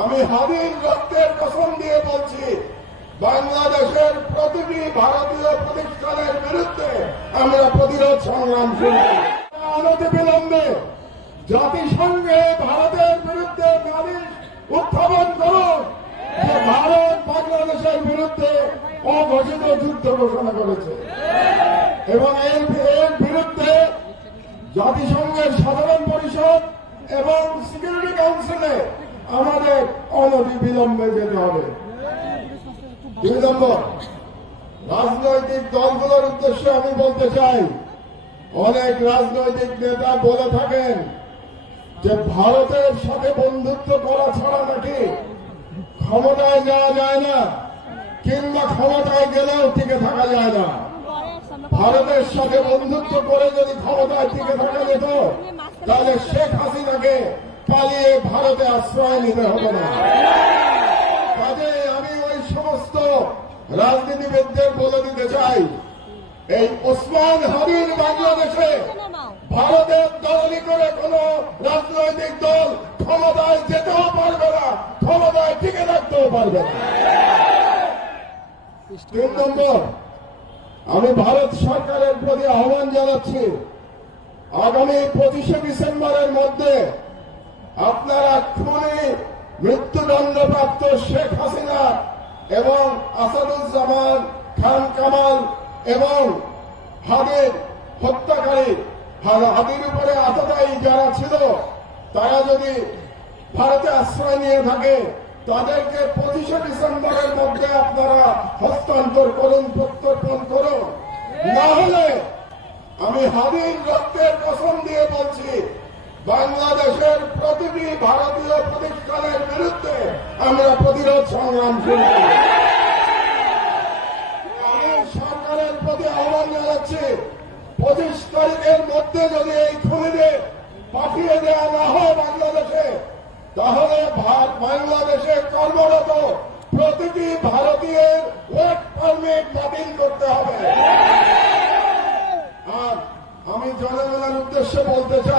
আমি হাদির রক্তের কসম দিয়ে বলছি, বাংলাদেশের প্রতিটি ভারতীয় প্রতিষ্ঠানের বিরুদ্ধে আমরা প্রতিরোধ সংগ্রাম শুরু করি। অনতিবিলম্বে জাতিসংঘে ভারতের বিরুদ্ধে নালিশ উত্থাপন করুন যে ভারত বাংলাদেশের বিরুদ্ধে অঘোষিত যুদ্ধ ঘোষণা করেছে এবং এর বিরুদ্ধে জাতিসংঘের সাধারণ পরিষদ এবং সিকিউরিটি কাউন্সিলে আমাদের অনতিবিলম্বে যেতে হবে। 2 নম্বর, রাজনৈতিক দলগুলোর উদ্দেশ্যে আমি বলতে চাই, অনেক রাজনৈতিক নেতা বলে থাকেন যে ভারতের সাথে বন্ধুত্ব করা ছাড়া নাকি ক্ষমতায় যাওয়া যায় না, কিংবা ক্ষমতায় গেলেও টিকে থাকা যায় না। ভারতের সাথে বন্ধুত্ব করে যদি ক্ষমতায় টিকে থাকা যেত, তাহলে শেখ হাসিনাকে পালিয়ে ভারতে আশ্রয় নিতে হবে না। কাজে আমি ওই সমস্ত রাজনীতিবিদদের বলে দিতে চাই, এই ওসমান হাদির বাংলাদেশে ভারতের দলালি করে কোন রাজনৈতিক দল ক্ষমতায় যেতেও পারবে না, ক্ষমতায় টিকে রাখতেও পারবে না। 3 নম্বর, আমি ভারত সরকারের প্রতি আহ্বান জানাচ্ছি, আগামী 25শে ডিসেম্বরের মধ্যে আপনারা খুনি মৃত্যুদণ্ডপ্রাপ্ত শেখ হাসিনা এবং আসাদুজ্জামান খান কামাল এবং হাদির হত্যাকারী, হাদির উপরে আততায়ী যারা ছিল, তারা যদি ভারতে আশ্রয় নিয়ে থাকে, তাদেরকে 25শে ডিসেম্বরের মধ্যে আপনারা হস্তান্তর করুন, প্রত্যর্পণ করুন। না হলে আমি হাদির রক্তের কসম দিয়ে বলছি, বাংলাদেশের প্রতিটি ভারতীয় প্রতিষ্ঠানের বিরুদ্ধে আমরা প্রতিরোধ সংগ্রাম শুরু করি। আমি সরকারের প্রতি আহ্বান জানাচ্ছি, 25 তারিখের মধ্যে যদি এই খুনিদের পাঠিয়ে দেওয়া না হয় বাংলাদেশে, তাহলে বাংলাদেশে কর্মরত প্রতিটি ভারতীয়ের ওয়ার্ক পারমিট বাতিল করতে হবে। আর আমি জনগণের উদ্দেশ্যে বলতে চাই,